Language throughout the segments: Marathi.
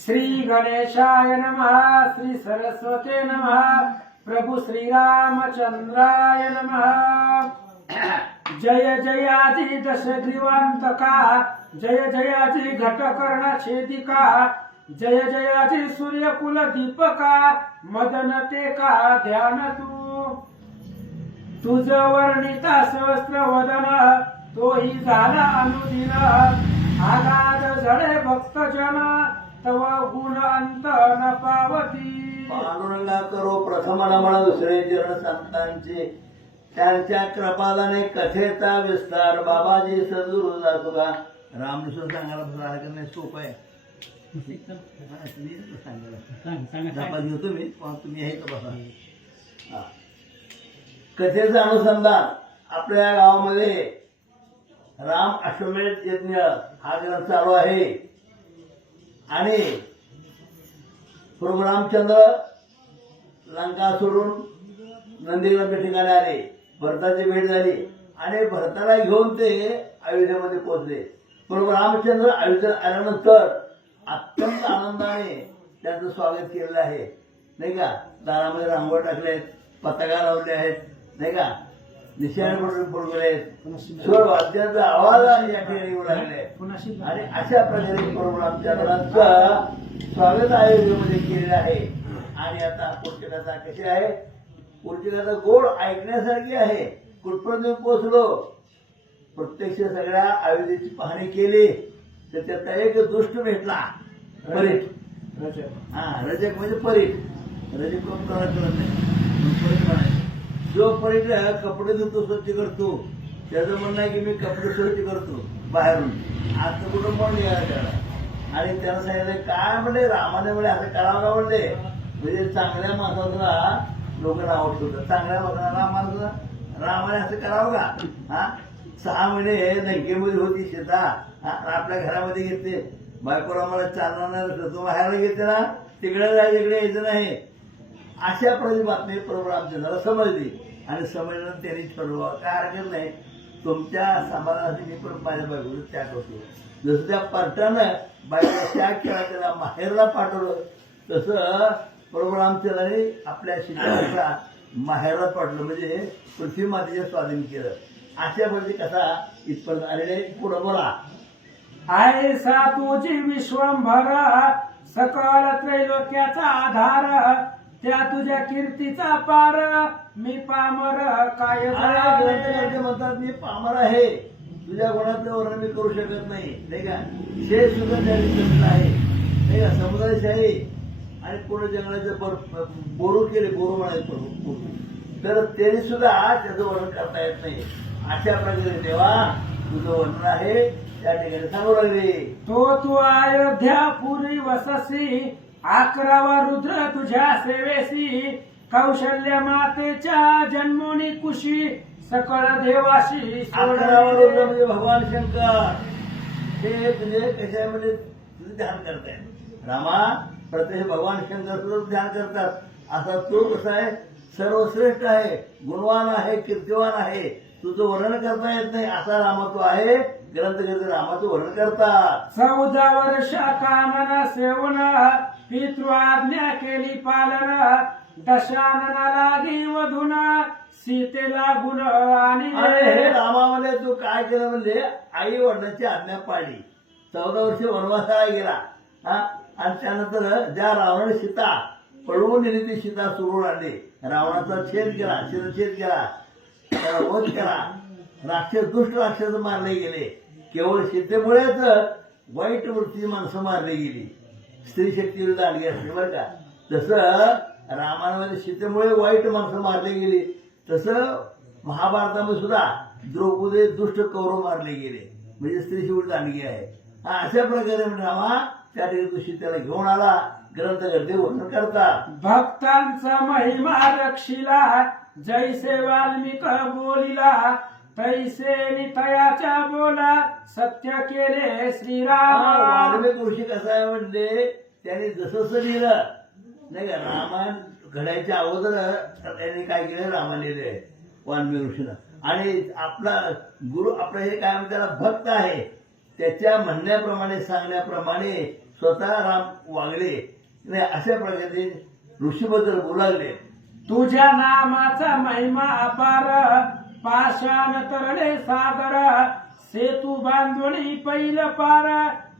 श्री गणेशाय नमः, श्री सरस्वते नमः, प्रभु श्री रामचंद्राय नमः। जय जयाति दशग्रीवांतका, जय जयाति घटकर्ण छेदिका, जय जयाति सूर्यकुल दीपका, मदन ते का ध्यान तुझ वर्णिता सहस्र वदन, तोही झाला अनुदिन, आगाध झळे भक्तजन, तव गुण अंत न पावती। पांडुरंगा करो प्रथम नमन दुसरे चरण संतांचे, त्यांच्या कृपालाने कथेचा विस्तार, बाबाजी सद्गुरु दासोबा रामकृष्ण सांगायला बसला नाही, सोपं आहे. तुम्ही सांगायला झपात घेतो मी, पण तुम्ही हे का बघा. कथेचं अनुसंधान आपल्या गावामध्ये राम अश्वमेध यज्ञ हा ग्रंथ चालू आहे आणि प्रभू रामचंद्र लंका सोडून नंदीग्रामच्या ठिकाणी आले, भरताची भेट झाली आणि भरताला घेऊन ते अयोध्येमध्ये पोहोचले. प्रभू रामचंद्र अयोध्येत आल्यानंतर अत्यंत आनंदाने त्यांचं स्वागत केलेलं आहे, नाही का. दारामध्ये रांगोळ टाकलेत, पताका लावले आहेत, नाही का. निशाणे पडून गेले, स्वर वाद्याचा आवाज या ठिकाणी येऊ लागले आणि अशा प्रकारे प्रभू रामचंद्रांचं स्वागत अयोध्येमध्ये केलेलं आहे. आणि आता पुढची कथा कशी आहे, पुढची कथा गोड ऐकण्यासारखी आहे. कुठपर्यंत पोहोचलो, प्रत्यक्ष सगळ्या अयोध्येची पाहणी केली तर त्याचा एक दुष्ट भेटला, परीट. रजक म्हणजे परीट. रजक कोण करत नाही, जो परीट कपडे धुतो, स्वच्छ करतो, त्याचं म्हणणं आहे की मी कपडे स्वच्छ करतो बाहेरून. आज तर कुठं पण निघाला त्याला. आणि त्यानं सांगितलं काय म्हणले, रामाने म्हणजे असं करावं का म्हणले, म्हणजे चांगल्या माणसाला लोक नाव ठेवतात, चांगल्या माणसाला रामाने असं करावं का. 6 महिने लंकेमध्ये होती सीता, आपल्या घरामध्ये घेते, बायकोला मला चालणार नाही, तो बाहेरला घेते ना, तिकडे जाय, इकडे यायचं नाही. अशा प्रकारे बातमी प्रभू रामचंद्राला समजली आणि समजल्यानं त्यांनी ठरवलं काय हरकत नाही, तुमच्या समाधानासाठी मी पण माझ्या बायकोला त्याग करतो. जसं त्या पार्टानं बायकोला त्याग केला, त्याला माहेरला पाठवलं, तसं प्रभू रामचंद्राने आपल्या सीतेला माहेरला पाठवलं, म्हणजे पृथ्वी मातेचे स्वाधीन केलं. अशा प्रकारे कथा इथपर्यंत आलेले. पुढं बोला. ऐसा तुझी विश्वंभर, सकल त्रैलोक्याचा आधार, त्या तुझ्या कीर्तीचा पार, मी पामर काय ग्रंथकर्ते म्हणतात मी पामर आहे, तुझ्या गुणाचं वर्णन मी करू शकत नाही, नाही का. शेष सुद्धा त्याने आहे, नाही का. समुदायशाही आणि पूर्ण जंगलाचे बोरू केले, बोरू म्हणायचं, तर त्यांनी सुद्धा त्याचं वर्णन करता येत नाही. अशा प्रकारे देवा तुझं वर्णन आहे त्या ठिकाणी सांगू लागले. तो तू अयोध्यापुरी वससी, 11वा रुद्र तुझ्या सेवेसी, कौशल्य मातेच्या जन्मोनी कुशी, सकळ देवाशी 11वा रुद्र म्हणजे भगवान शंकर. हे तुझे कशामध्ये तुझं ध्यान करतायत. रामा प्रत्यक्ष भगवान शंकर तुझं ध्यान करतात. असा तो कसा आहे, सर्वश्रेष्ठ आहे, गुणवान आहे, कीर्तिवान आहे, तुझं वर्णन करता येत नाही असा रामा तो आहे. ग्रंथकर्ते रामाचं वर्णन करतात. 14 वर्ष कानन सेवन, पितृआज्ञा केली पालन, दशानना लागी वधुना, सीतेला गुण आणि रामामध्ये तू काय केलं म्हणजे आई वडिलांची आज्ञा पाळली. 14 वर्ष वनवासाला गेला, आणि त्यानंतर ज्या रावणाने सीता पळवून नेली ती सीता सोडून आणली. रावणाचा छेद केला, शिरछेद केला, त्याला वध केला. दुष्ट राक्षस मारले गेले. केवळ सीतेमुळेच वाईट वृत्ती माणसं मारली गेली. स्त्री शक्ती विरुद्ध आणली असते बरं का. जसं रामायणामध्ये सीतेमुळे वाईट माणसं मारली गेली, तसं महाभारतामध्ये सुद्धा द्रौपदी दुष्ट कौरव मारले गेले, म्हणजे स्त्री विरुद्ध आणली आहे. अशा प्रकारे रामा त्या ठिकाणी तू सीतेला घेऊन आला. ग्रंथकर्ते वर्णन करतात. भक्तांचा महिमा रक्षिला, जैसे वाल्मिक बोलिला, तैसे नितयाच्या बोला, सत्य केले श्रीराम. वाल्मिक ऋषी कसा आहे म्हणजे त्याने जसं लिहिलं, नाही का. रामायण घडायच्या अगोदर त्यांनी काय केलं, रामायण लिहिले वाल्मिक ऋषीनं. आणि आपला गुरु आपलं हे काय त्याला भक्त आहे, त्याच्या म्हणण्याप्रमाणे सांगण्याप्रमाणे स्वतः राम वागले नाही अशा प्रकारे ऋषीबद्दल बोलू लागले. तुझ्या नामाचा महिमा अपार, पाषाण तरले सागर, सेतू बांधुनी पैल पार,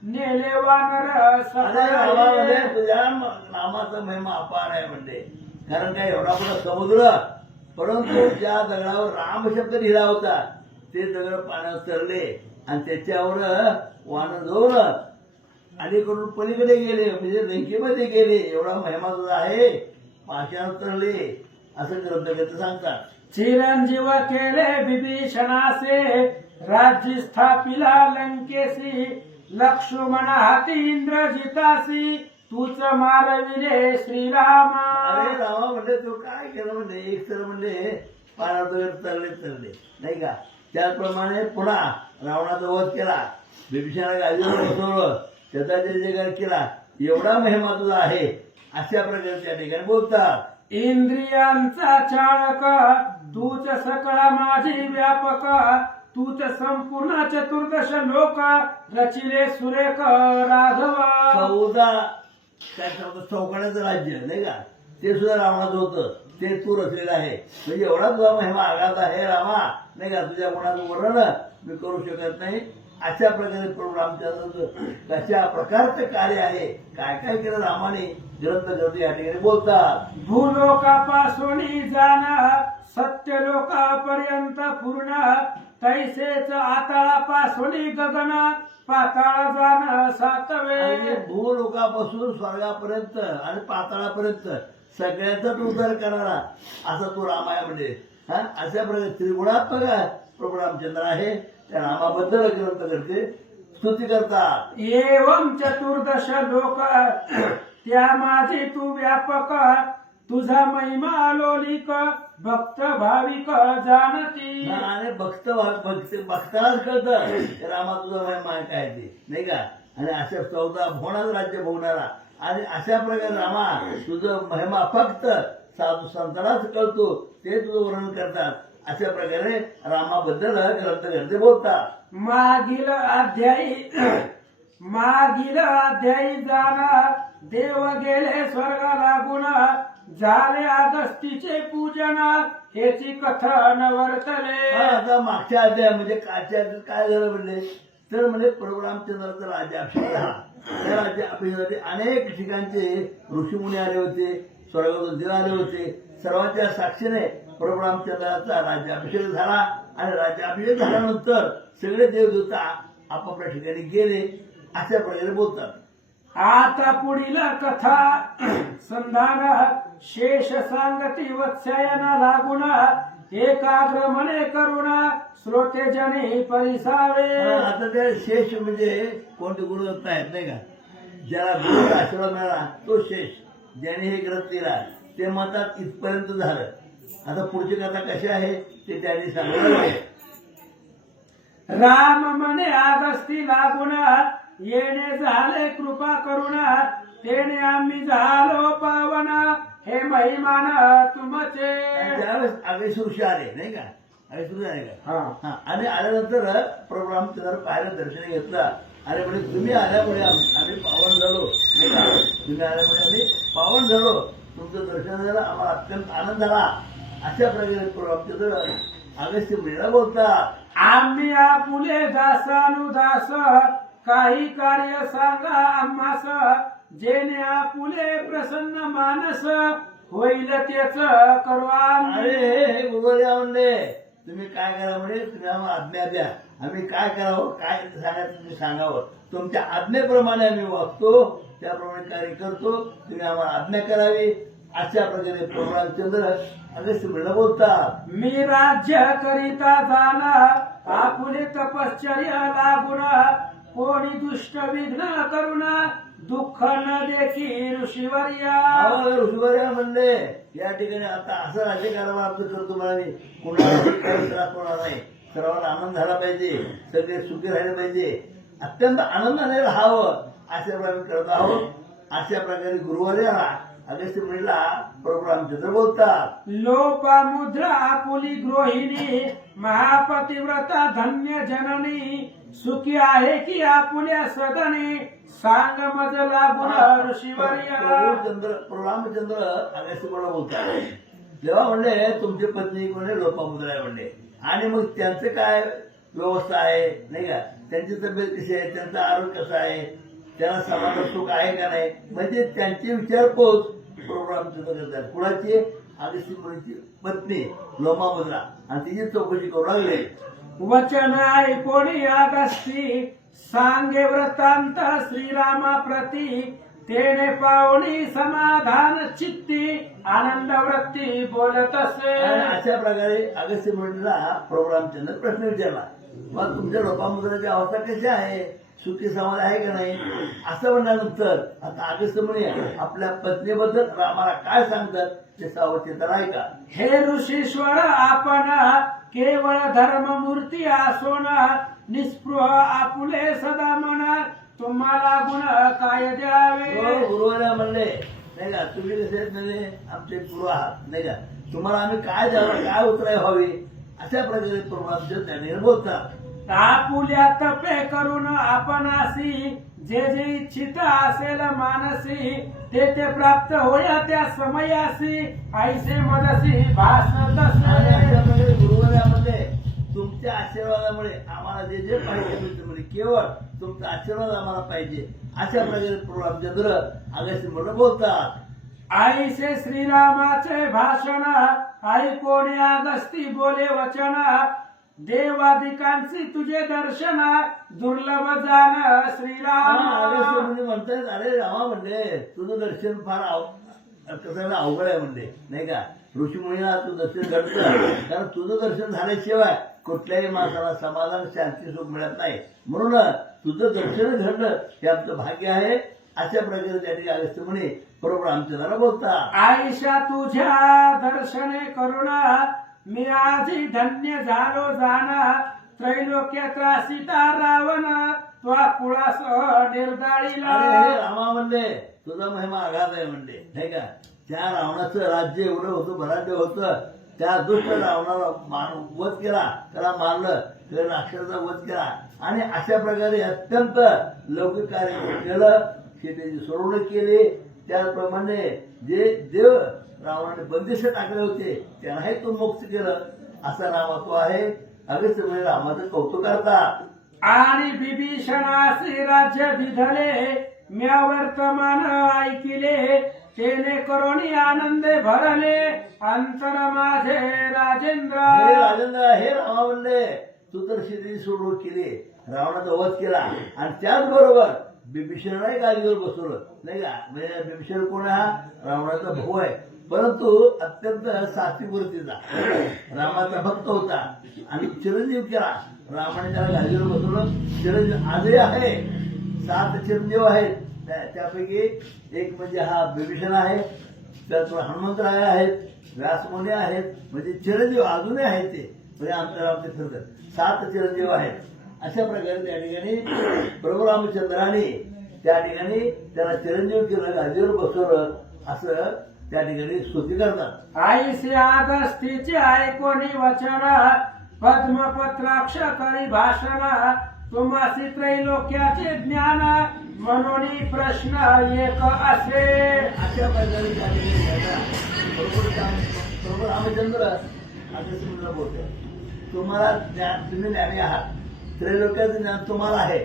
नेले वानर अरे गावामध्ये सकाळी. तुझ्या नामाचा महिमा अपार आहे म्हणते. कारण काय एवढा मोठा समुद्र, परंतु ज्या दगडावर राम शब्द लिहिला होता ते दगड पाण्यात तरले आणि त्याच्यावर वानर जाऊन अलीकडून पलीकडे गेले म्हणजे लंकेमध्ये गेले. एवढा महिमा तुझा आहे, पाषाण तरले असं ग्रंथकर्ते सांगतात. चिरंजीव केले विभीषणासे, राज्य स्थापिला लंकेसी, लक्ष्मण हाती इंद्रजितासी, तूच मारविले श्रीरामा. अरे रामा म्हणले तू काय केलं म्हणले. एक तर म्हणले पाण्यात तरले नाही का. त्याचप्रमाणे पुन्हा रावणाचा वध केला, बिभीषणाला गादीवर बसवलं, त्याचा जयजयकार केला. एवढा महिमा तुझा आहे अशा प्रकारे त्या ठिकाणी बोलतात. इंद्रियांचा चालक, तूच सकळ माझी व्यापक, तूच संपूर्ण चतुर्दश लोक, रचिले सुरेख राघव. 14 काय सांगतो चौकाण्याचं राज्य नाही का, ते सुद्धा रावणाचं होतं, ते तू रचलेलं आहे. म्हणजे एवढा तुझा महिमा आघात आहे रामा नाही का. तुझ्या गुणाचं वर्णन मी करू शकत नाही. अशा प्रकारे प्रभू रामचंद्राचं कशा प्रकारचं कार्य आहे, काय काय केलं रामाने ग्रंथकर्ते या ठिकाणी बोलतात. भूलोकापासून जाण, सत्य लोकापर्यंत पूर्ण, तैसेच आतळापासून गगन, पाताळ जाण सातवे. आणि भूलोकापासून स्वर्गापर्यंत आणि पाताळापर्यंत सगळ्यांचा तू उद्धार करणारा असा तू राम आहे म्हणजे. अशा प्रकारे त्रिगुणात्मक प्रभू रामचंद्र आहे. त्या रामाबद्दल ग्रंथकर्ते स्तुती करतात. एवं चतुर्दश लोक, त्या माझी तू व्यापक, तुझा महिमा अलोलिक, भक्त भाविक जाणती. आणि भक्तालाच कळतं रामा तुझा महिमा काय ते नाही का. आणि अशा 14 भोवनाचं राज्य भोगणारा आणि अशा प्रकारे रामा तुझं महिमा फक्त साधू संतांनाच कळतो, ते तुझं वर्णन करतात. अशा प्रकारे रामाबद्दल ग्रंथकर्ते बोलतात. मागील अध्यायी जाणार, देव गेले स्वर्ग लागून, झाले अगस्तीचे पूजन, हेची कथन वर्तले. आता मागच्या अध्याय म्हणजे कालच्या अध्यायात काय झालं म्हणले तर म्हणजे प्रभू रामचंद्राचा राज्याभिषेक झाला. त्या राज्याभिषेकासाठी अनेक ठिकाणचे ऋषीमुनी आले होते, स्वर्गातून देव आले होते. सर्वांच्या साक्षीने प्रभू रामचंद्राचा राज्याभिषेक झाला आणि राज्याभिषेक झाल्यानंतर सगळे देवदूता आपापल्या ठिकाणी गेले अशा प्रकारे बोलतात. आता पुढील कथा संधान, शेष सांगती वत्स्यायन लागून, एकाग्र मने करुण, श्रोते जनी परिसावे. आता त्या शेष म्हणजे कोणते गुरुदत्त आहेत नाही का. ज्याला गुरुचा आशीर्वाद मिळाला तो शेष, ज्याने हे ग्रंथ लिहिला ते म्हणतात इथपर्यंत झालं. आता पुढची कथा कशी आहे ते त्यांनी सांगितलं. राम म्हणे अगस्ती लागून, येणे झाले कृपा करुण, तेने आम्ही झालो पावन, हे महिमान तुमचे. त्यावेळेस अगेश ऋषी आले नाही का. अगेश ऋषी आले का. आणि आल्यानंतर प्रभू रामचंद्र पाहिलं, दर्शन घेतलं आणि म्हणजे तुम्ही आल्यामुळे आम्ही पावन झालो नाही का. तुम्ही आल्यामुळे आम्ही पावन झालो, तुमचं दर्शन झालं, आम्हाला अत्यंत आनंद झाला. अशा प्रकारे प्रभू रामचंद्र अगस्त्य मुनीला बोलतात. आम्ही आपुले दासानुदास, काही कार्य सांगा आम्हास, जेणे आपुले प्रसन्न मानस, होईल तेच करू आम्ही. अरे हे गुरुवर्या म्हणले तुम्ही काय करा म्हणजे तुम्ही आम्हाला आज्ञा द्या, आम्ही काय करावं काय सांगायचं तुम्ही सांगावं. तुमच्या आज्ञेप्रमाणे आम्ही वागतो, त्याप्रमाणे कार्य करतो, तुम्ही आम्हाला आज्ञा करावी. अशा प्रकारे प्रभू रामचंद्र अगस्त्य मुनीला बोलतात. मी राज्य करिता जाना, आपुले तपश्चर्या लागून, कोणी दुष्ट विघ्न करुण, दुःख न देखी ऋषीवर्या. ऋषीवर्या म्हणले या ठिकाणी आता असं राज्यकारभार आमचं करतो म्हणाले, कोणाला काही त्रास होणार नाही, सर्वांना आनंद झाला पाहिजे, सगळे सुखी राहिले पाहिजे, अत्यंत आनंदाने राहावं अशा प्रकारे करत आहोत. अशा प्रकारे गुरुवर्याला अगस्त्य मुनीला प्रभू रामचंद्र बोलतात. लोपामुद्रा आपुली गृहिणी, महापतिव्रता धन्य जननी, सुखी आहे की आपुल्या सदनी, सांग मज लागून ऋषीवर्य प्रभू रामचंद्र अगस्त्याला बोलतात. जेव्हा म्हणले तुमची पत्नी कोणी लोपामुद्रा आहे म्हणले, आणि मग त्यांचं काय व्यवस्था आहे नाही का, त्यांची तब्येत कशी आहे, त्यांचं आरोग्य कसं आहे, त्यांना समाधान सुख आहे का नाही, म्हणजे त्यांची विचारपूस प्रभू रामचंद्र करतात. कुणाची? अगस्त्य मुनीची पत्नी लोपामुद्रा, आणि तिची चौकशी करू लागले. वचन ऐकोणी अगस्ती सांगे वृत्तांत श्रीरामा प्रती, तेने पावणी समाधान चित्ती आनंद वृत्ती बोलत असे. आणि अशा प्रकारे अगस्त्य मुनीला प्रभू रामचंद्र प्रश्न विचारला, मग तुमच्या लोपामुद्राची अवस्था कशी आहे, सुखी समाज आहे का नाही, असं म्हणल्यानंतर आता अगस्त्य मुनी आपल्या पत्नीबद्दल रामाला काय सांगतात ते सावचिंतन ऐका. हे ऋषीश्वर आपण केवळ धर्ममूर्ती आसोन, निस्पृह आपुले सदा मन, तुम्हाला गुण काय द्यावे. गुरुवारा म्हणले नाही का, तुम्ही कसे म्हणजे आमचे गुरु आहात नाही का, तुम्हाला आम्ही काय द्यावं, काय उतराय व्हावी, अशा प्रकारे प्रभू त्यांनी बोलतात. आपुल्या तपे करून आपणासी, जे जे इच्छित असेल मानसी, ते ते प्राप्त होया त्या समयासी, ऐसे मदसी भासत असे. गुरुवारामध्ये तुमच्या आशीर्वादामुळे आम्हाला जे जे पाहिजे मिळतं, म्हणजे केवळ तुमचा आशीर्वाद आम्हाला पाहिजे, अशा प्रकारे प्रभू रामचंद्र अगस्त्य मुनी बोलतात. ऐसे श्रीरामाचे भाषण ऐकोणी अगस्ती बोले वचन, देवादिकांची तुझे दर्शन दुर्लभ जाण श्रीराम. अगस्त्य मुनी म्हणतात, अरे रामा म्हणले तुझं दर्शन फार कसं अवघड आहे म्हणले नाही का, ऋषीमुनीला तू दर्शन घडतं, कारण तुझं दर्शन झाल्याशिवाय कुठल्याही माणसाला समाधान शांती सुख मिळत नाही, म्हणून तुझं दर्शन घडलं हे आमचं भाग्य आहे. अशा प्रकारे त्या ठिकाणी अगस्त्य मुनी प्रभू रामचंद्राला बोलतात. आईशा तुझ्या दर्शने करुणा, मी आजी धन्य झालो जाना, त्रैलोक्य त्रासिता रावण, त्वा कुळासह निर्दाळीला. अरे रामा म्हणले तुझा महिमा आघात आहे म्हणले नाही का, त्या रावणाचं राज्य एवढं होतं, भराड्य होतं, त्या दुष्ट रावणाला वध केला, त्याला मारलं, त्या राक्षसाचा वध केला, आणि अशा प्रकारे अत्यंत लौकिक कार्य केलं, सीतेची सोडवणूक केली. त्याप्रमाणे जे देव रावणाने बंदिश टाकले होते त्यांनाही तो मुक्त केलं, असा रामा तो आहे. अगस्त्य मुनी रामाचं कौतुक करतात. आणि बिभीषणासी राज्य दिधले, म्या वर्तमान ऐकिले, तेने करोनी आनंदे भरले, अंतर माझे राजेंद्र. हे राजेंद्र, हे रामा म्हणले तू तर सीतेची सोडवणूक केली, रावणाचा वध केला, आणि त्याचबरोबर बिभीषणालाही गादीवर बसवलं नाही का. म्हणजे बिभीषण कोण? हा रावणाचा भाऊ आहे, परंतु अत्यंत सात्विकवृत्तीचा रामाचा भक्त होता, आणि चिरंजीव केला रामाने, त्याला गादीवर बसवलं. चिरंजीव आजही आहे, 7 चिरंजीव आहेत, त्यापैकी एक म्हणजे हा बिभीषण आहे, त्यात हनुमंतराय आहेत, व्यासमुनी आहेत, म्हणजे चिरंजीव अजूनही आहेत ते, म्हणजे आमच्या रामचे फिरतात 7 चिरंजीव आहेत. अशा प्रकारे त्या ठिकाणी प्रभू रामचंद्राने त्या ठिकाणी त्याला चिरंजीव केलं, गादीवर बसवलं, असं त्या ठिकाणी स्तुती करतात. आईसे अगस्तीचे ऐकोनी वचन, पद्मपत्राक्ष करी भाषण, तुम्हासी त्रैलोक्याचे ज्ञान, म्हणून प्रश्न एक असे. अशा प्रकारे त्या ठिकाणी प्रभू रामचंद्र अगस्त्य मुनीला बोलते, तुम्हाला ज्ञान, तुम्ही ज्ञानी आहात, त्रैलोक्याचं ज्ञान तुम्हाला आहे.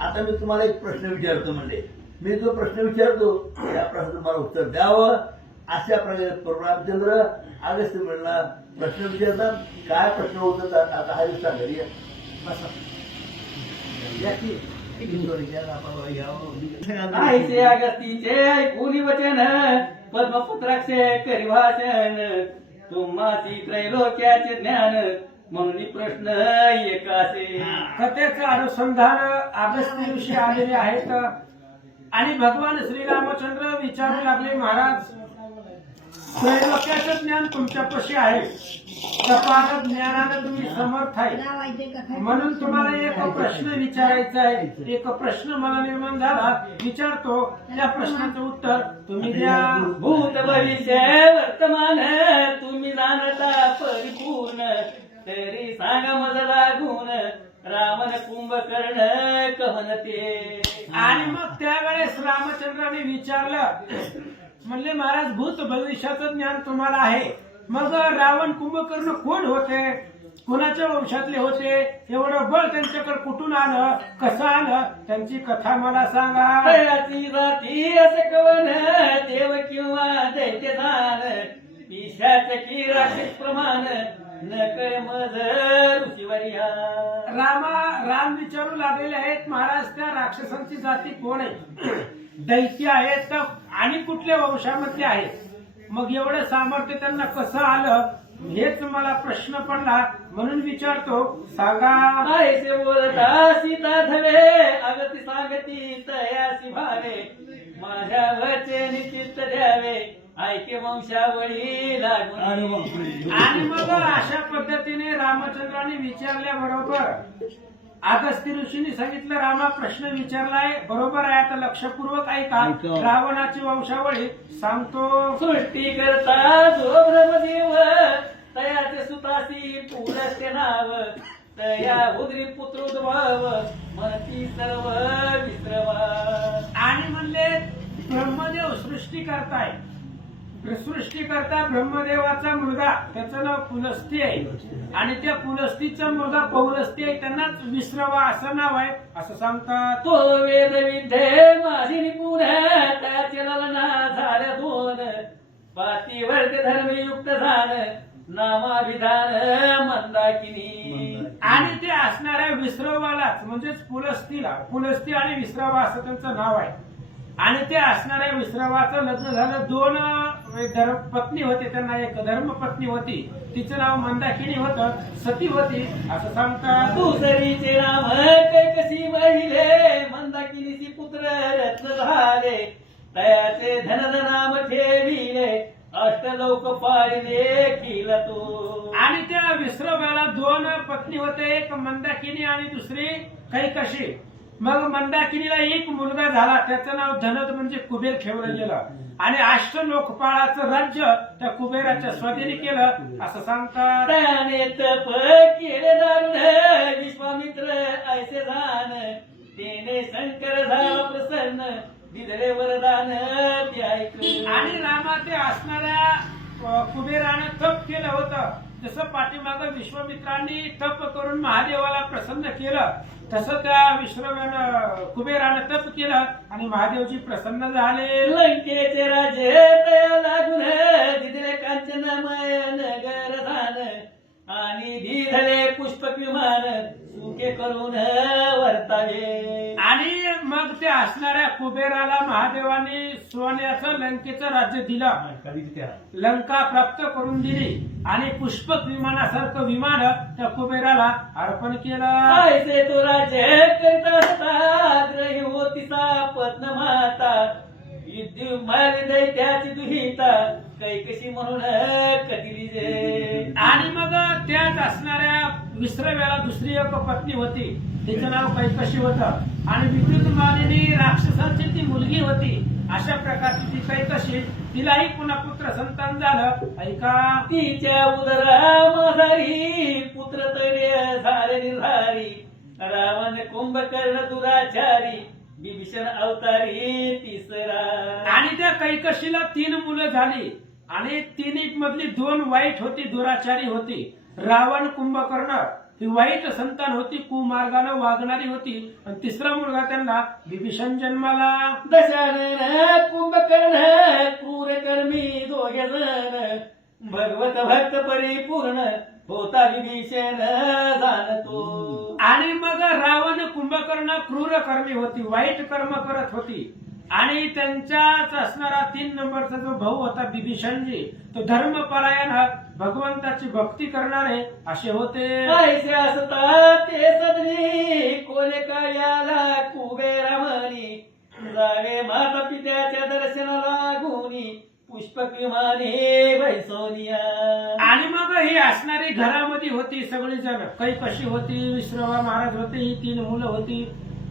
आता मी तुम्हाला एक प्रश्न विचारतो म्हणले, मी जो प्रश्न विचारतो त्या प्रश्नाचं तुम्हाला उत्तर द्यावं. अशा प्रकारे प्रभू रामचंद्र अगस्त्य मुनीला प्रश्न विचारतात. काय प्रश्न होतात आता हा दिवसा घरी ऐसे अगस्तीचे ऐकूनी वचन, पद्मपुत्राक्षे करी भाषण, तुम्हासी त्रैलोक्याचे ज्ञान, म्हणून प्रश्न एक असे. कथेचे अनुसंधान अगस्त्य ऋषी आलेले आहेत, आणि भगवान श्रीरामचंद्र विचारू लागले, महाराज त्रैलोक्याचं ज्ञान तुमच्यापाशी आहे, सपाट ज्ञानानं तुम्ही समर्थ आहे, म्हणून तुम्हाला एक प्रश्न विचारायचा आहे. एक प्रश्न मला निर्माण झाला, विचारतो, त्या प्रश्नाचं उत्तर तुम्ही द्या. भूत भविष्य वर्तमान तुम्ही जाणता परिपूर्ण, तरी सांगा मज लागून रावण कुंभकर्ण कहनते. आणि मग त्यावेळेस रामचंद्राने विचारलं, म्हणले महाराज भूत भविष्याचं ज्ञान तुम्हाला आहे, मग रावण कुंभकर्ण कोण होते, कोणाच्या वंशातले होते, एवढं बळ त्यांच्याकडे कुठून आलं, कसं आलं, त्यांची कथा मला सांगा. तयाची जाती असे कवन देव किंवा दैत्य जाण, ईशाच की राक्षस प्रमाण न कळे मज ऋषीवर्या. राम विचारू लागलेले आहेत, महाराज त्या राक्षसांची जाती कोण आहे, दैत्य आहेत आणि कुठल्या वंशामध्ये आहेत, मग एवढं सामर्थ्य त्यांना कसं आलं, हेच मला प्रश्न पडला, म्हणून विचारतो, सांगा. आयसे बोलता सीता धवे अगती सांगती तयासी भावे, माझ्या वचनी चित्त द्यावे ऐके वंशावळी लागून. आणि मग अशा पद्धतीने रामचंद्राने विचारल्याबरोबर अगस्त्य ऋषींनी सांगितलं, रामा प्रश्न विचारलाय बरोबर आहे, आता लक्षपूर्वक ऐका. रावणाची वंशावळी सांगतो. सृष्टी करता जो ब्रह्मदेव तयाचे सुतासी पुरस्ते नाव, तया उदरी पुत्रोद्भव म्हणती सर्व विश्रवा. आणि म्हणले ब्रह्मदेव सृष्टी करताय, सृष्टी करता ब्रह्मदेवाचा मुलगा, त्याचं नाव पुलस्ती आहे, आणि त्या पुलस्तीचा मुलगा पौलस्ती आहे, त्यांनाच विश्रवा असं नाव आहे असं सांगतात. तो वेद विद्ये माझी निपुण त्याचे ललना झाल्या दोन, पातीवरते धर्मयुक्त झाल नामाभिधान मंदाकिनी. आणि ते असणाऱ्या विश्रवालाच म्हणजेच पुलस्ती आणि विश्रवा असं त्यांचं नाव आहे, आणि ते असणाऱ्या विश्रवाचं लग्न झालं, दोन पत्नी होते, त्यांना एक धर्मपत्नी होती, तिचं नाव मंदाकिनी होतं, सती होती असं सांगतात. दुसरीचे नाम कैकसी वहिले, मंदाकिनीची पुत्र रत्न झाले, तयाचे धनधनाम ठेविले, अष्टलोक पाळले किल तो. आणि त्या विश्रवाला दोन पत्नी होते, एक मंदाकिनी आणि दुसरी कैकशी. मग मंदाकिनीला एक मुलगा झाला, त्याचं नाव धनद म्हणजे कुबेर ठेवलं गेलं, आणि अष्टलोकपाळाचं राज्य त्या कुबेराच्या स्वाधीनी केलं असं सांगतात. त्याने तप केले दारुण विश्वामित्र ऐसे जाण, तेने शंकर झाला प्रसन्न दिले वरदान ते ऐक. आणि रामा ते असणाऱ्या कुबेरानं तप केलं होतं, जसं पाठीमागं विश्वामित्रांनी तप करून महादेवाला प्रसन्न केलं, तसं त्या विश्वामित्रानं कुबेरानं तप केलं आणि महादेवजी प्रसन्न झाले. लंकेचे राजे तया लागून दिले कांचनमय नगर झाल, आणि दिधले पुष्पक विमान सुखे करून वर्तावे. आणि मग ते असणाऱ्या कुबेराला महादेवाने सोन्याचं लंकेचं राज्य दिलं, लंका प्राप्त करून दिली, आणि पुष्पक विमानासारखं विमान त्या कुबेराला अर्पण केलं. ऐसे तो राज्य करीत असता ग्रही होती पत्न माता, युद्ध दैत्याची दुहिता कैकशी म्हणून कदिली जे. आणि मग त्यात असणाऱ्या विश्रव्याला दुसरी एक पत्नी होती, तिचं नाव कैकशी होतं, आणि विद्युत मालिनी राक्षसांची ती मुलगी होती. अशा प्रकारची ती कैकशी, तिलाही पुन्हा पुत्र संतान झालं. ऐका. तिच्या उदरा माधारी पुत्र तैर्य झाले निर्धारी, रावण कुंभकर्ण दुराचारी विभीषण अवतारी तिसरा. आणि त्या कैकशीला 3 मुलं झाली, आणि तिन्ही मधली 2 वाईट होती, दुराचारी होती. रावण कुंभकर्ण ही वाईट संतान होती, कुमार्गानं वागणारी होती, आणि तिसरा मुलगा त्यांना विभीषण जन्माला. दशानन कुंभकर्ण क्रूर कर्मी दोघे जण, भगवत भक्त परिपूर्ण होता विभीषण जाणतो. आणि मग रावण कुंभकर्ण क्रूर कर्मी होती, वाईट कर्म करत होती, आणि त्यांच्याच असणारा 3 नंबरचा जो भाऊ होता विभीषणजी, तो धर्मपरायण भगवंताची भक्ती करणारे असे होते. ऐसे असता ते सदनी कोले कार्याला कुबेरा म्हणी, जावे माता पित्याच्या दर्शनाला लागूनी पुष्पक विमाने वैसोनिया. आणि मग ही असणारी घरामध्ये होती सगळी जण, कैकशी होती, विश्रवा महाराज होते, ही 3 मुलं होती.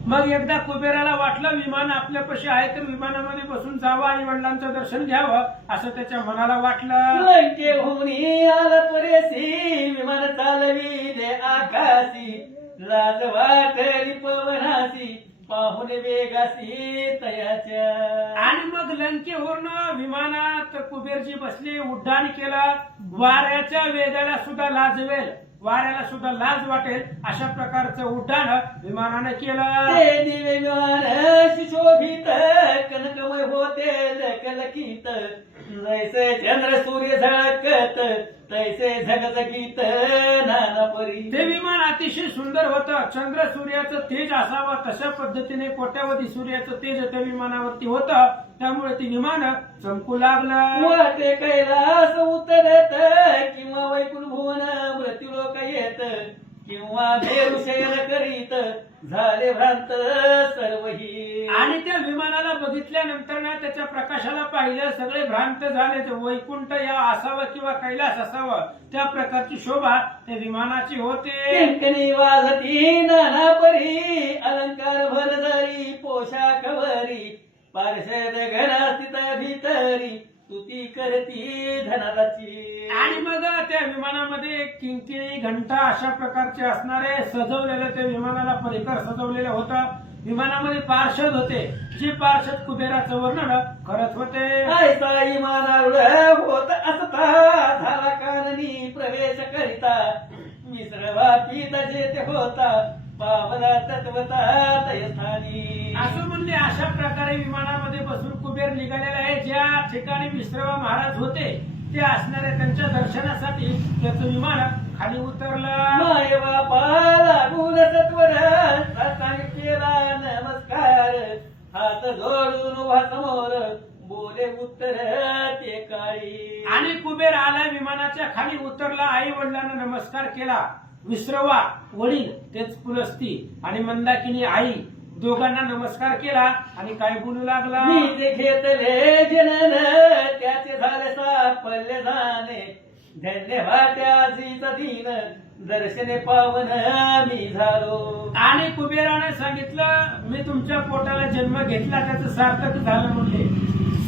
मग एकदा कुबेराला वाटलं विमान आपल्यापाशी आहे तर विमानामध्ये बसून जावं आणि वडिलांचं दर्शन घ्यावं असं त्याच्या मनाला वाटलं. लंके होऊनी आला त्वरेसी विमान चालवी दे आकाशी, लाज वाटली पवनासी पाहुणे वेगासी तयाच्या. आणि मग लंकेवरून विमानात कुबेरजी बसले, उड्डाण केलं. वाऱ्याच्या वेगाला सुद्धा लाजवेल, वाऱ्याला सुद्धा लाज वाटेल अशा प्रकारचं उड्डाण विमानाने केलं. ते दिवे विमान सुशोभित कनकमय होते लकलकीत. जैसे चंद्र सूर्य झळकत तैसे झगझगीत नाना परी. ते विमान अतिशय सुंदर होतं. चंद्र सूर्याचं तेज असावं तशा पद्धतीने कोट्यावधी सूर्याचं तेज त्या विमानावरती होतं. त्यामुळे ते विमान चमकू लागलं. वाटे कैलास उतरत किंवा वैकुंठ भुवन मृत्यूलोक येत किंवा देव शयन करीत झाले भ्रांत सर्वही. आणि त्या विमानाला बघितल्यानंतर ना त्याच्या प्रकाशाला पाहिलं, सगळे भ्रांत झाले. ते वैकुंठ या असावं किंवा कैलास असावं त्या प्रकारची शोभा त्या विमानाची होते. किंकणी वाजती नाना परी अलंकार भरजरी पोशाख भरी पार्षद घरा स्थित भीतरी स्तुती करती धनाची. आणि मग त्या विमानामध्ये किंकिणी घंटा अशा प्रकारचे असणारे सजवलेलं त्या विमानाला परिकर सजवलेलं होतं. विमानामध्ये पार्षद होते, जे पार्षद कुबेराचं वर्णन करत होते. ऐसा इमानारूढ होत असता झाला काननी प्रवेश करिता मिश्रवा पीत जेते होता पावला तत्वता तयस्थानी. असं म्हणले अशा प्रकारे विमानामध्ये बसून कुबेर निघालेला आहे. ज्या ठिकाणी विश्रवा महाराज होते ते असणाऱ्या त्यांच्या दर्शनासाठी त्याचं विमान खाली उतरलं. माय बापा लागून सत्वर साष्टांग केला नमस्कार हात जोडून उभा समोर बोले उत्तर ते काळी. आणि कुबेर आला, विमानाच्या खाली उतरला, आई वडिलांना नमस्कार केला. विश्रवा वडील तेच पुलस्ती आणि मंदाकिनी आई दोघांना नमस्कार केला आणि काय बोलू लागला. मी जे घेतले जनन त्याचे झाले साफल्य जाणे धन्यवाद त्याचीच दीन दर्शने पावन मी झालो. आणि कुबेराने सांगितलं, मी तुमच्या पोटाला जन्म घेतला त्याचं सार्थक झालं. म्हणले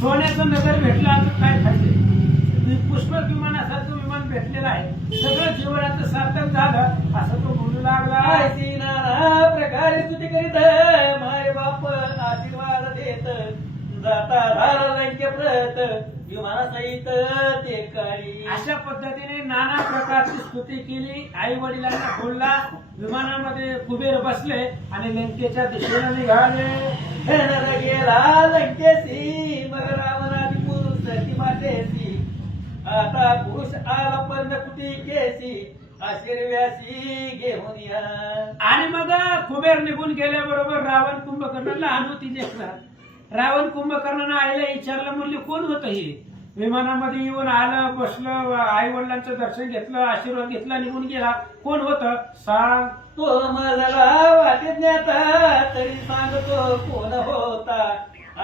सोन्याचं नगर भेटलं आता काय खायचे. पुष्पक विमानासारखं विमान भेटलेलं आहे, सगळं जीवनाचं सार्थक झालं असं तो बोलू लागला. ऐसी नाना प्रकारे स्तुती करीत माय बाप आशीर्वाद देत जाता झाला लंके प्रत विमानासहित ते काळी. अशा पद्धतीने नाना प्रकारची स्तुती केली, आई वडिलांना बोलला. विमानामध्ये कुबेर बसले आणि लंकेच्या दिशेने निघाले. धनर गेला लंकेसी मग रावणादी पुरुष ती मातेसी आता पुरुष आला पर्णकुटी केसी आशीर्व्यासी घेऊन या. आणि मग कुबेर निघून गेल्याबरोबर रावण कुंभकर्णाला अनुभूती देखला. रावण कुंभकर्णानं आईला विचारलं, म्हणले कोण होतं हे. विमानामध्ये येऊन आलं, बसलं, आई वडिलांचं दर्शन घेतलं, आशीर्वाद घेतला, निघून गेला. कोण होतं सांग. तो मला वाटे ज्ञाता तरी सांगतो कोण होता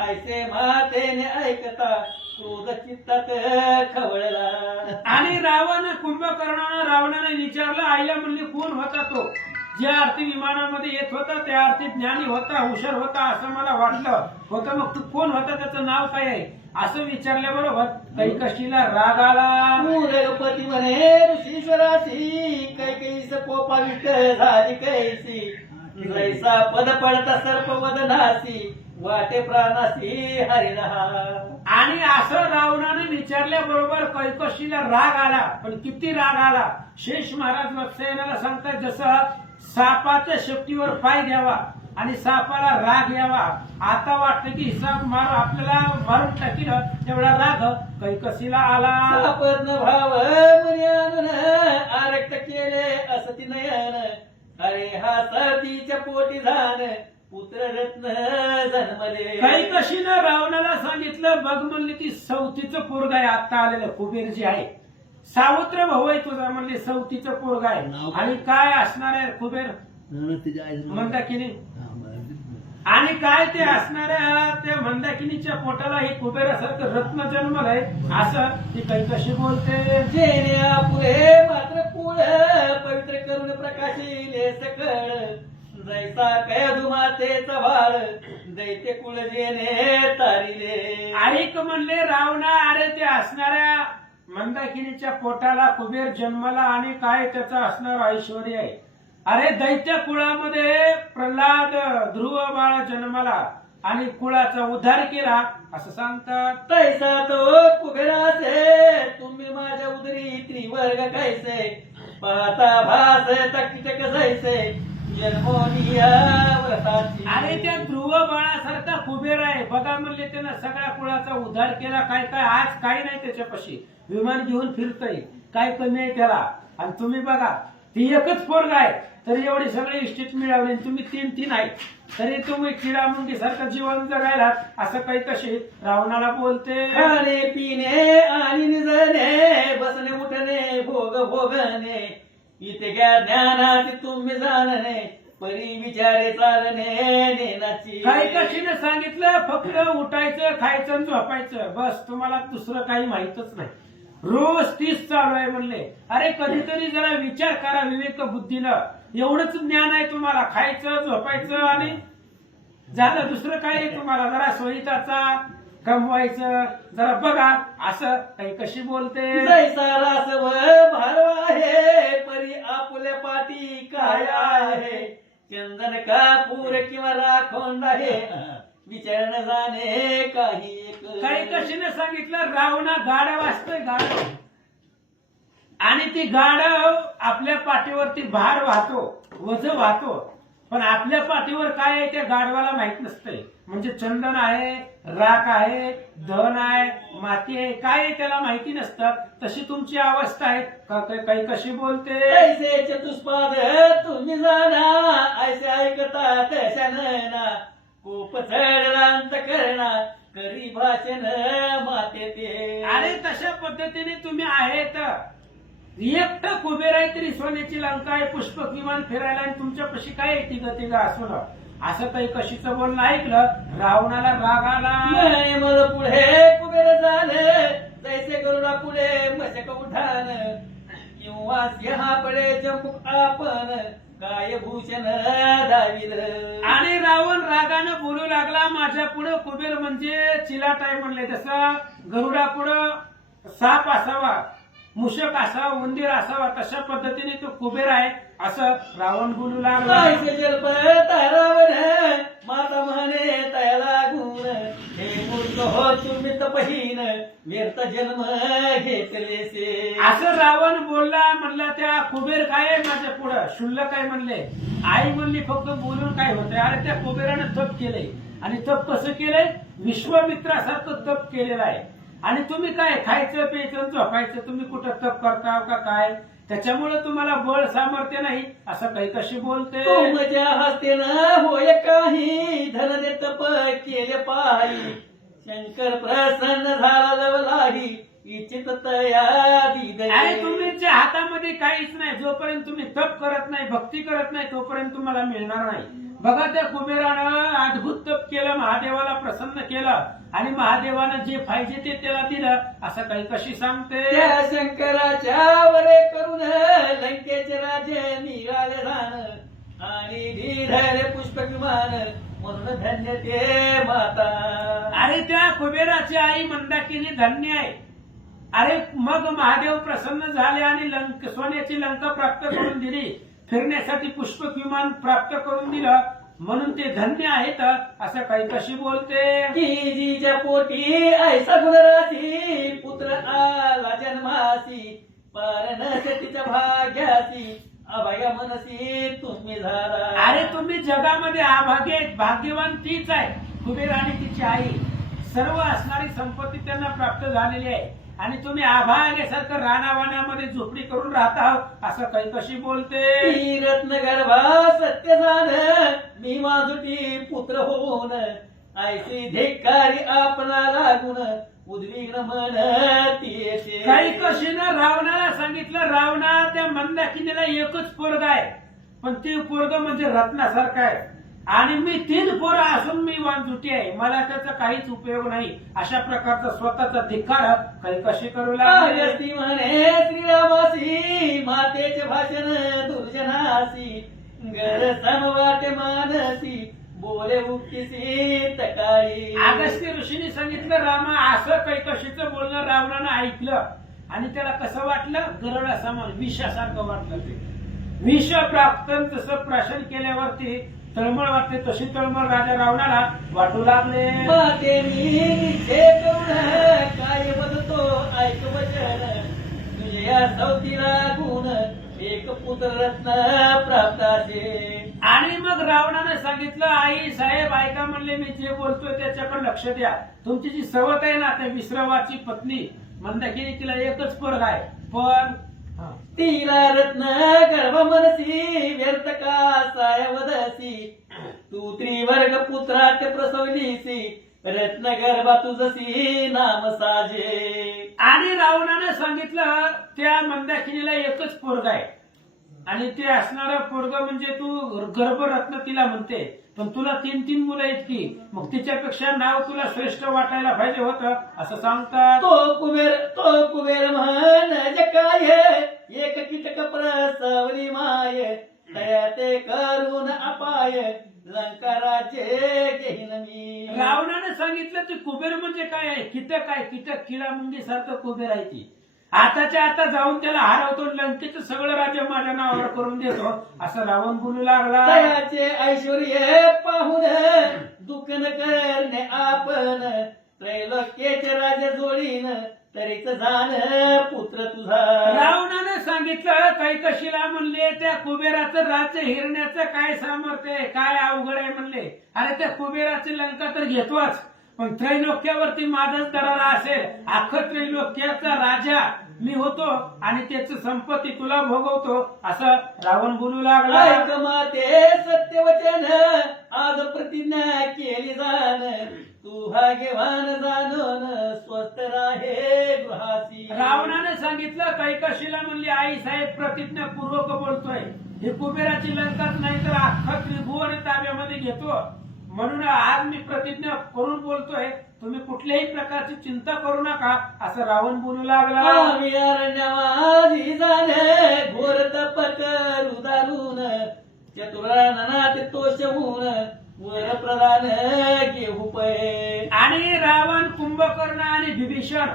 ऐसे मातेने ऐकता क्रोध चित्तात खवळला. आणि रावण कुंभकर्णानं रावणाने विचारलं, आईला म्हणले कोण होता तो. ज्या अर्थी विमानामध्ये येत होता त्या अर्थी ज्ञानी होता, हुशार होता असं मला वाटलं होतं. मग तू कोण होता, त्याचं नाव काय आहे असं विचारल्याबरोबर कैकशीला राग आला. रघुपती म्हणे ऋषीश्वराची कैकईस कोपाविष्ट झाली कैसी जैसा पद पडता सर्प वदनासी वाटे प्राणासी हरिणहा. आणि असं रावणाने विचारल्याबरोबर कैकशीला राग आला. पण किती राग आला. शेष महाराज वत्सयानाला सांगतात, जसं सापाच्या शेपटीवर पाय द्यावा आणि सापाला राग यावा. आता वाटतं की हिसाब मार आपल्याला मारून टाकील तेवढा राग कैकसीला आला. सापर्ण भाव मुनी आणून आरक्त केले असती नयन अरे हा सतीच्या पोटी झान पुत्र रत्न जन्मले. कैकशीनं रावणाला सांगितलं, बघ म्हणले ती सवतीचं पोरग आहे आता आलेलं कुबेर जे आहे. सावत्र भाऊ आहे तुझा, म्हणले सवतीचं पोरग आहे. आणि काय असणार आहे कुबेर मंदाकिनी. आणि काय ते असणाऱ्या त्या मंदाकिनीच्या पोटाला हे कुबेरासारखं रत्न जन्मल आहे असं ती कैकशी बोलते. जेण्या पुढे मात्र पुढ पवित्र करून प्रकाशिले सकळ जैसा कयदु मातेचा बाळ दैते कुळ जेने तारिले. ऐक म्हणले रावणा, अरे ते असणाऱ्या मंदाकिनीच्या पोटाला कुबेर जन्मला आणि काय त्याचं असणार ऐश्वर आहे. अरे दैत्य कुळामध्ये प्रल्हाद ध्रुव बाळ जन्माला आणि कुळाचा उद्धार केला असं सांगतात. तैसा तो कुबेराचे तुम्ही माझ्या उदरी त्रिवर्ग कैसे पाहता भास तकीट कसायचे जन्मोनिया व्रताची. अरे त्या ध्रुव बाळासारखा कुबेर आहे बघा म्हणले त्यानं सगळ्या कुळाचा उद्धार केला. काय काय आज काही नाही त्याच्यापाशी, विमान घेऊन फिरतय, काय कमी आहे त्याला. आणि तुम्ही बघा ती एकच पोरग आहे तरी एवढी सगळी इष्टित मिळवली, तुम्ही तीन तीन आहे तरी तुम्ही किडा मुंगी सारखं जीवन जगायला असं काही कशी रावणाला बोलते. खाणे पिणे आणि निजणे बसणे उठणे भोग भोगणे इथे घ्या ज्ञानाची तुम्ही जाणणे परी विचारे चालणे नेनाची. काही कशीने सांगितलं फक्त उठायचं खायचं आणि झोपायचं बस, तुम्हाला दुसरं काही माहितच नाही. रोज तीच चालू आहे म्हणले. अरे कधीतरी जरा विचार करा विवेक बुद्धीनं, एवढंच ज्ञान आहे तुम्हाला, खायचं झोपायचं आणि झालं, दुसरं काय आहे तुम्हाला. जरा सोयीचा कमवायचं जरा बघा असं काही कशी बोलते. जैसा रासव भारव आहे परी आपुल्या पाठी काय आहे चंदन कापूर किंवा राखोंड आहे विचार न जाणे काही काही कशीने सांगितलं रावणा गाड्या वाजतोय गाडव आणि ती गाडव आपल्या पाठीवरती भार वाहतो, वज वाहतो, पण आपल्या पाठीवर काय आहे त्या गाढवाला माहित नसतंय. म्हणजे चंदन आहे, राख आहे, धन आहे, माती आहे, काय आहे त्याला माहिती नसतं. तशी तुमची अवस्था आहे. काही कशी बोलते. ऐसे चतुष्पाद तुम्ही जाणा ऐसे ऐकता तशा ना खूप चढलांत करना करी भाषण माते ते. अरे तशा पद्धतीने तुम्ही आहेत. एकटं कुबेर आहे तरी सोन्याची लंका आहे, पुष्पक विमान फिरायला, आणि तुमच्यापाशी काय आहे तिघ तिघ असून असं काही कशीचं बोलणं ऐकलं रावणाला राग आला. मला पुढे कुबेर झाले जैसे गरुडा पुढे मशक उठान किंवा सिंहा पडे चंबुक आपण काय भूषण दाविल. आणि रावण रागानं बोलू लागला माझ्या पुढं कुबेर म्हणजे चिलाट आहे म्हणले. जसं गरुडा पुढं साप असावा, मुशक असावा, उंदीर असावा, तशा पद्धतीने तो कुबेर आहे असं रावण बोलू लागला. जल्प तारावण माता म्हणे तयाला गुण हे मूर्ख हो तुम्ही तपहीन व्यर्थ जन्म घेतलेसे. असं रावण बोलला. म्हणला त्या कुबेर काय आहे माझ्या पुढं, शुल्लक काय म्हणले. आई म्हणली फक्त बोलून काय होतंय. अरे त्या कुबेरानं तप केलंय आणि तप कसं केलंय, विश्वामित्रासारखं तप केलेलं आहे. आणि तुम्ही काय खायचं प्यायचं झोपायचं, तुम्ही कुठं तप करता का काय, त्याच्यामुळे तुम्हाला बळ सामर्थ्य नाही असं काही कशी बोलते. तुमच्या हस्ते न होय काही धन दे तप केले पाही शंकर प्रसन्न झाला लवलाही इच्छित तया अरे तुमच्या हातामध्ये काहीच नाही. जोपर्यंत तुम्ही तप करत नाही, भक्ती करत नाही, तोपर्यंत तुम्हाला मिळणार नाही. बघा त्या कुबेरानं अद्भुत तप केलं, महादेवाला प्रसन्न केलं आणि महादेवानं जे पाहिजे ते त्याला दिलं असं काही कशी सांगते. त्या शंकराच्या वरे करून लंकेचे राजे निघाले रान आणि धीधरे पुष्पक विमान म्हणून धन्य ते माता. अरे त्या कुबेराची आई मंदाकिनी धन्य आहे. अरे मग महादेव प्रसन्न झाले आणि सोन्याची लंका प्राप्त करून दिली, फिरण्यासाठी पुष्पक विमान प्राप्त करून दिलं, म्हणून ते धन्य आहेत असं काही कशी बोलते. की जीच्या पोटी ऐसा गुणराशी पुत्र आला जन्मासी पार नसे तिच्या भाग्यासी अभाग्या मनसी तुम्ही झाला. अरे तुम्ही जगामध्ये अभाग्य आहेत, भाग्यवान तीच आहे कुबेर आणि तिची आई. सर्व असणारी संपत्ती त्यांना प्राप्त झालेली आहे आणि तुम्ही आभाग्यासारखं रानावानामध्ये झोपडी करून राहत आहोत असं काही कशी बोलते. रत्न गर्भा सत्य झालं मी माझुटी पुत्र होऊन ऐसी धिक्कारी आपणा लागून उद्विग्न मन तिचे. काही कशीनं रावणाला सांगितलं रावणा त्या मंदाकिनीला एकच पोरग आहे, पण ते पोरग म्हणजे रत्नासारखं आहे आणि मी 3 पोरं असून मी वांजुटी आहे, मला त्याचा काहीच उपयोग नाही. अशा प्रकारचा स्वतःचा धिक्कार काही कशी करू लागले. ती म्हणे श्रीरामासी मातेचे भाषण दुर्जनासी गर समवाटे मानसी बोले उक्तीसी तकाळी. अगस्त्य ऋषीने सांगितलं रामा असं काही कशीचं बोलणं रावणानं ऐकलं आणि त्याला कसं वाटलं, गरुडा समान विषासारखं वाटलं. ते विष प्राप्त जसं प्राशन केल्यावरती तळमळ वाटते तशी तळमळ राजा रावणाला वाटू लागले. माते मी निश्चय करून काय म्हणतो ऐक वचन, तुझ्या सौतीला गुण एक पुत्र रत्न प्राप्त असे. आणि मग रावणाने सांगितलं, आई साहेब ऐका म्हणले, मी जे बोलतोय त्याच्याकडे लक्ष द्या. तुमची जी सवत आहे ना त्या विश्रवाची पत्नी मंदाकिनी, तिला एकच पोरग आहे, पण तिला रत्न गर्भ मनसी व्यर्थ का सायवदसी, तू त्रिवर्ग पुत्रात प्रसवलीसी रत्न गर्भा तुझसी नाम साजे. आणि रावणाने सांगितलं त्या मंदाकिनीला एकच पोरग आहे आणि ते असणारं पोरग म्हणजे तू गर्भरत्न तिला म्हणते, पण तुला 3 मुलं आहेत की, मग तिच्यापेक्षा नाव तुला श्रेष्ठ वाटायला पाहिजे होतं असं सांगतात. तो कुबेर म्हण जे काय एक कीटक प्रसवली माय, तया ते करून अपाय लंका राज्य घेईन मी. रावणाने सांगितलं ते कुबेर म्हणजे काय आहे, कीटक आहे, कीटक किडा मुंगी सारखं कुबेर आहे ती. आताच्या आता जाऊन त्याला हरवतो, लंकेचं सगळं राज्य माझ्या नावावर करून देतो असं रावण बोलू लागला. तयाचे ऐश्वर्य पाहून दुःख न करणे आपण, त्रैलोक्याचे राजा जोडीन तरीच जाण पुत्र तुझा. रावणाने सांगितलं कैकशीला म्हणले, त्या कुबेराचं राज्य हिरण्याचं काय सामर्थ्य आहे, काय अवघड आहे म्हणले. अरे त्या कुबेराची लंका तर घेतोच, पण त्रैलोक्यावरती माझाच दरारा असेल, अख्खं त्रैलोक्याचा राजा मी होतो आणि त्याची संपत्ती तुला भोगवतो असं रावण बोलू लागला. ऐक माते सत्यवचन आज प्रतिज्ञा केली जाण, तू भाग्यवान जाणून स्वस्त राहे गृहासी. रावणाने सांगितलं कैकशीला म्हणली, आई साहेब प्रतिज्ञा पूर्वक बोलतोय, ही कुबेराची लंकाच नाही तर अख्खा त्रिभुवन ताब्यामध्ये घेतो, म्हणून आज मी प्रतिज्ञा करून बोलतोय, तुम्ही कुठल्याही प्रकारची चिंता करू नका असं रावण बोलू लागला. आम्ही अरण्यावादी जाणे घोर तप करू दारून, चतुराननात तोषवून वर प्रधान घेऊ पै. आणि रावण, कुंभकर्ण आणि विभीषण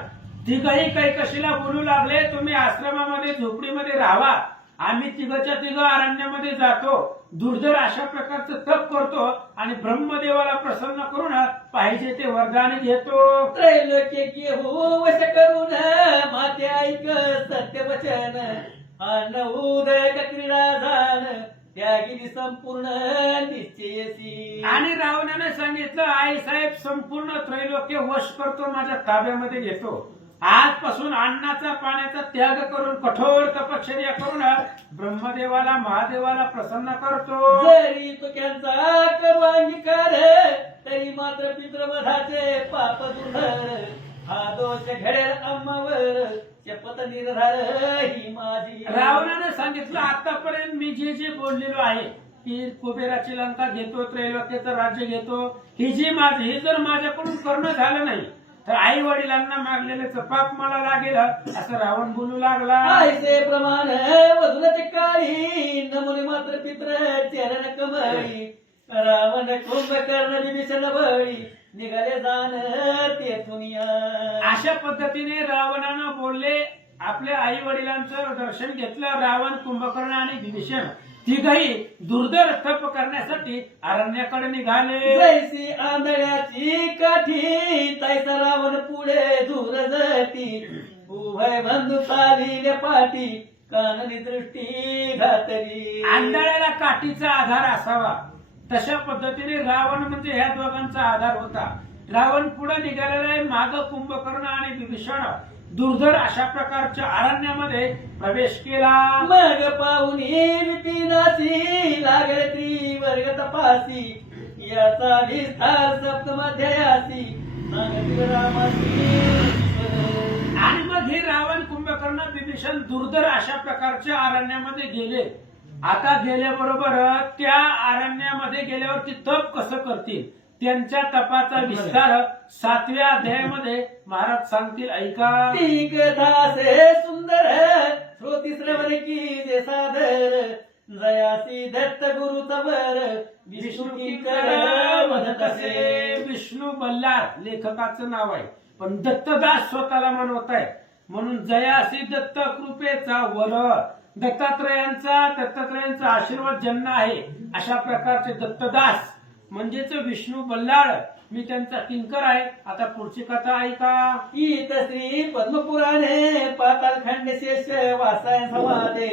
तिघही कैकशीला बोलू लागले, तुम्ही आश्रमामध्ये झोपडीमध्ये राहावा, आम्ही तिघच्या तिघ अरण्यामध्ये जातो, दुर्धर अशा प्रकारचं तप करतो आणि ब्रह्मदेवाला प्रसन्न करून पाहिजे ते वरदान घेतो. त्रैलोक्य घेऊ वश करून माते ऐक सत्यवचन, अन्न उदय क्रीडा जाण त्यागिनी संपूर्ण निश्चयसी. आणि रावणाने सांगितलं, आई साहेब संपूर्ण त्रैलोक्य वश करतो, माझ्या ताब्यामध्ये घेतो, आजपासून अन्नाचा पाण्याचा त्याग करून कठोर तपश्चर्या करून ब्रह्मदेवाला महादेवाला प्रसन्न करतो. जरी तुक्यांचा करू अंगीकार तरी मात्र पितृवधाचे पाप दुर्धर, हा दोष घडेल आम्हावर शपथ निर्धार ही माझी. रावणाने सांगितलं, आतापर्यंत मी जे जे बोललेलो आहे की कुबेराची लंका घेतो, त्रैलोक्याचं राज्य घेतो, ही जी माझी, हे जर माझ्याकडून करणं झालं नाही तर आई वडिलांना मागलेलं पाप मला लागेल असं रावण बोलू लागला. आयसे प्रमाण वधूनचे काळी नमुने मात्र पित्र चरण कमळी, रावण कुंभकर्ण विभीषण बळी निघाले जाण तेथून या. अशा पद्धतीने रावणानं बोलले, आपल्या आई वडिलांचं दर्शन घेतलं. रावण, कुंभकर्ण आणि विभीषण तिघही दुर्धर तप करण्यासाठी अरण्याकडे निघाले. जैसी आंधळ्याची काठी तैसा रावण पुढे दूर जाती, उभय बंधू चालिले पाठी काननी दृष्टी घातली. आंधळ्याला काठीचा आधार असावा तशा पद्धतीने रावण म्हणजे ह्या दोघांचा आधार होता. रावण पुढे निघालेला आहे, माग कुंभकर्ण आणि विभीषण दुर्धर अशा प्रकारच्या अरण्यामध्ये प्रवेश केला. मग पाहुणी विपिनासी लागले त्रिवर्ग तपासी, याचा विस्तार सप्तमाध्यायासी सांगतील रामासी. आणि मग हे रावण, कुंभकर्ण, विभीषण दुर्धर अशा प्रकारच्या अरण्यामध्ये गेले. आता गेल्याबरोबर त्या अरण्यामध्ये गेल्यावरती तप कसं करतील त्यांच्या तपाचा विस्तार 7व्या अध्यायामध्ये महाराज सांगतील, ऐका. ती कथा से सुंदर श्रोती श्रवण की जे सादर, जयासी दत्त गुरु तवर विष्णू की कर म्हणत असे. विष्णू बल्लाळ लेखकाचं नाव आहे, पण दत्तदास स्वतःला म्हणवत आहे, म्हणून जयासी दत्त कृपेचा वर दत्तात्रयांचा आशीर्वाद ज्यांना आहे अशा प्रकारचे दत्तदास म्हणजेच विष्णू बल्लाळ, मी त्यांचा किंकर आहे. आता पुढची कथा ऐका. ईत श्री पद्मपुराणे पाताळखंड शेष वासाय समाधे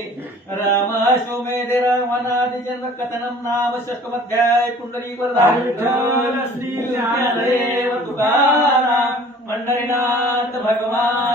राम अश्वमेध रामनादि जन्म कथनम नाम षष्टमध्याय पुंडरी विठ्ठल श्री ज्ञानदेव तुकाराम पंढरीनाथ भगवान